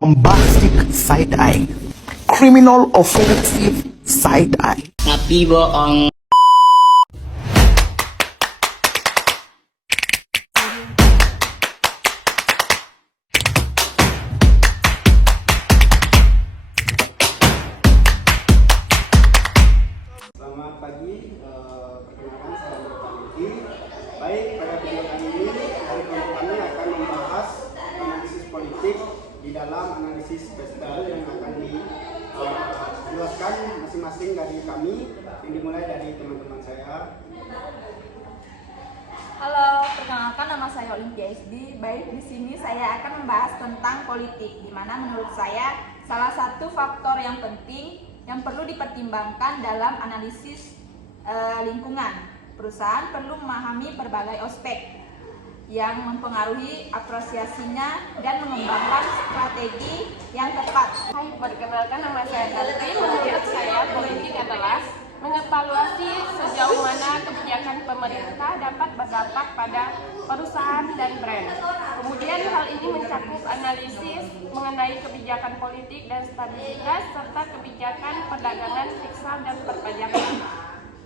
bombastic side eye, criminal offensive side eye. Tapi bohong. Selamat pagi, perkenalkan saya Nurul. Baik, pada video kali ini dari kelompok kami akan membahas analisis politik di dalam analisis pestel yang akan dijelaskan masing-masing dari kami, yang dimulai dari teman-teman saya. Halo, perkenalkan nama saya Olimpia SD. Baik, di sini saya akan membahas tentang politik, di mana menurut saya salah satu faktor yang penting yang perlu dipertimbangkan dalam analisis lingkungan. Perusahaan perlu memahami berbagai aspek yang mempengaruhi apresiasinya dan mengembangkan strategi yang tepat. Hai, perkenalkan nama saya Tanti. Menurut saya, politik adalah mengevaluasi sejauh mana kebijakan pemerintah dapat berdampak pada perusahaan dan brand. Kemudian hal ini mencakup analisis mengenai kebijakan politik dan stabilitas serta kebijakan perdagangan, fiskal dan perpajakan.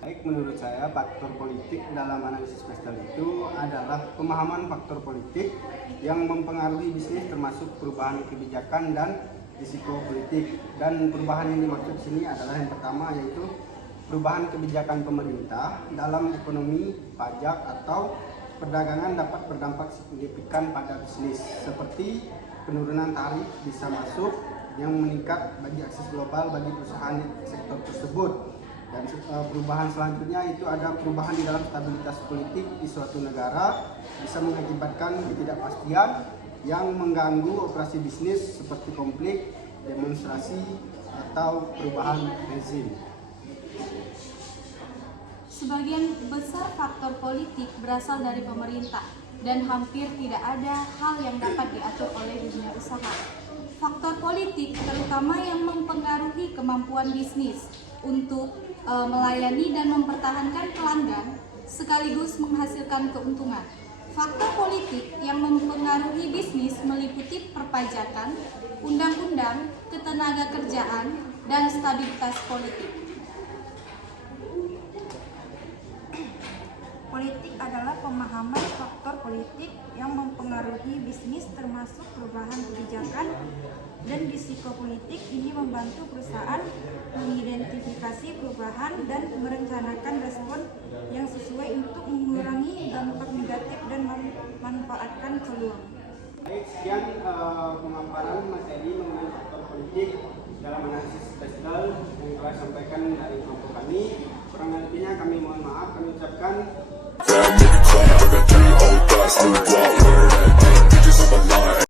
Baik, menurut saya faktor politik dalam analisis pestel itu adalah pemahaman faktor politik yang mempengaruhi bisnis, termasuk perubahan kebijakan dan risiko politik. Dan perubahan yang dimaksud di sini adalah yang pertama, yaitu perubahan kebijakan pemerintah dalam ekonomi, pajak atau perdagangan dapat berdampak signifikan pada bisnis, seperti penurunan tarif bisa masuk yang meningkat bagi akses global bagi perusahaan di sektor tersebut. Dan perubahan selanjutnya itu ada perubahan di dalam stabilitas politik di suatu negara, bisa mengakibatkan ketidakpastian yang mengganggu operasi bisnis seperti konflik, demonstrasi, atau perubahan rezim. Sebagian besar faktor politik berasal dari pemerintah dan hampir tidak ada hal yang dapat diatur oleh dunia usaha. Faktor politik terutama yang mempengaruhi kemampuan bisnis untuk melayani dan mempertahankan pelanggan sekaligus menghasilkan keuntungan. Faktor politik yang mempengaruhi bisnis meliputi perpajakan, undang-undang, ketenagakerjaan, dan stabilitas politik. Politik adalah pemahaman faktor politik yang mempengaruhi bisnis, termasuk perubahan kebijakan dan risiko politik. Ini membantu perusahaan mengidentifikasi perubahan dan merencanakan respon yang sesuai untuk mengurangi dampak negatif dan memanfaatkan peluang. Baik, sekian pemaparan materi mengenai faktor politik dalam analisis pestel yang telah disampaikan dari kelompok kami. Kurang lebihnya kami mohon maaf, kami ucapkan